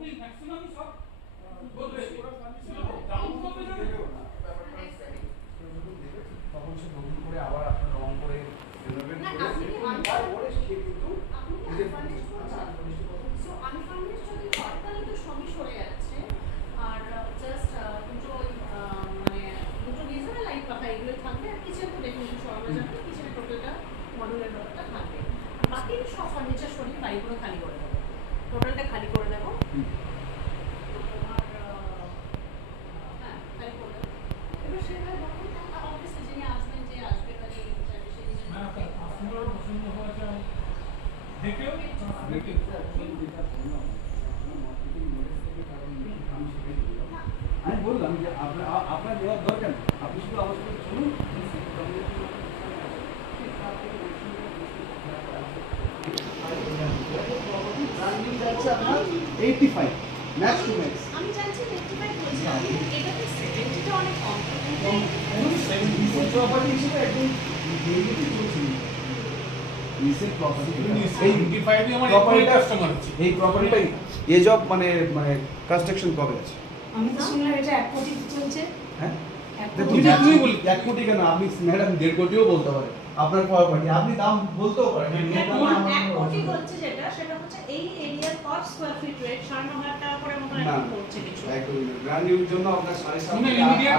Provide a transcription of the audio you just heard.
office maximum সব বলবে down করবে না তখন সে নতুন করে আবার আপনার রং করে না আপনি তারপরে সে কিন্তু আপনি আনফার্নিশড করছেন সো আনফার্নিশড যদি হয় তাহলে তো সবই সরে যাচ্ছে আর জাস্ট দুটো মানে দুটো গিজার লাইট পাখা এগুলো থাকবে আর কিচেন তো ডেফিনেটলি সরানো যাবে না কিচেনের টোটালটা মডুলার ব্যাপারটা থাকবে বাকি সব ফার্নিচার সরিয়ে বাড়িগুলো খালি করে দেবো টোটালটা খালি করে দেবো আর হ্যাঁ খালি করে দেবো এবার সেভাবে বলুন অফিসে যিনি আসবেন যে আসবে বা যে না আপনার পছন্দ হওয়া চাই দেখেও দেখে আমি বললাম যে আপনার দেওয়ার দরকার নেই আপনি শুধু আমার সাথে চলুন যাচ্ছে আপনার 85 ম্যাক্স টু ম্যাক্স আমি জানছি 85 বলছি আমি এটাতে 70 টা অনেক কম প্রপার্টি হিসেবে একদম ডেইলি চলছে নিচের প্রপার্টি এই 75 আমার একটাই কাস্টমার আছে এই প্রপার্টিটা এজ অফ মানে কনস্ট্রাকশন কবে আছে আমি তো শুনলাম এটা 1 কোটি চলছে হ্যাঁ তুমি যতই বলি 1 কোটি কেন আপনি ম্যাডাম 1.5 কোটিও বলতে পারেন আপনার প্রপার্টি আপনি দাম বলতেও পারেন 1 কোটি হচ্ছে যেটা সেটা হচ্ছে এই এরিয়ার পার স্কয়ার ফিট রেট 9.5 টাকা করে মতো না এখন পড়ছে কিছু একদমই ব্র্যান্ড নিউর জন্য আপনার 7.5 তুমি immediate